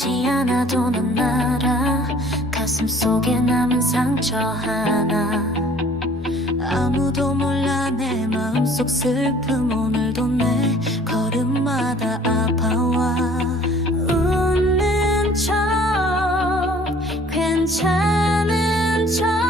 말하지 않아도 넌 알아 가슴 속에 남은 상처 하나. 아무도 몰라 내 마음속 슬픔 오늘도 내 걸음마다 아파와. 웃는 척 괜찮은 척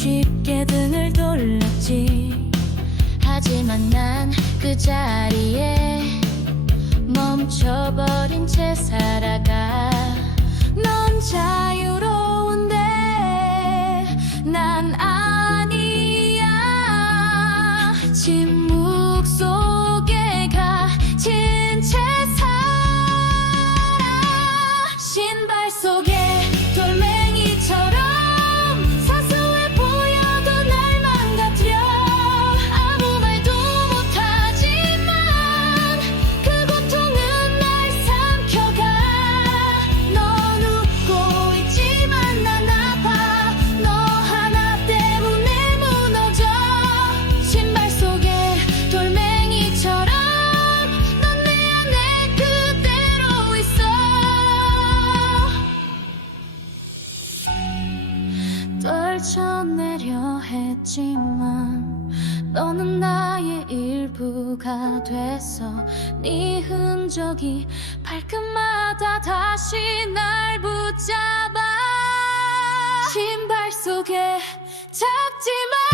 쉽게 등을 돌렸지. 하지만 난 그 자리에 멈춰버린 채 살아가 떨쳐내려 했지만 너는 나의 일부가 됐어 네 흔적이 발끝마다 다시 날 붙잡아 신발 속에 잡지 마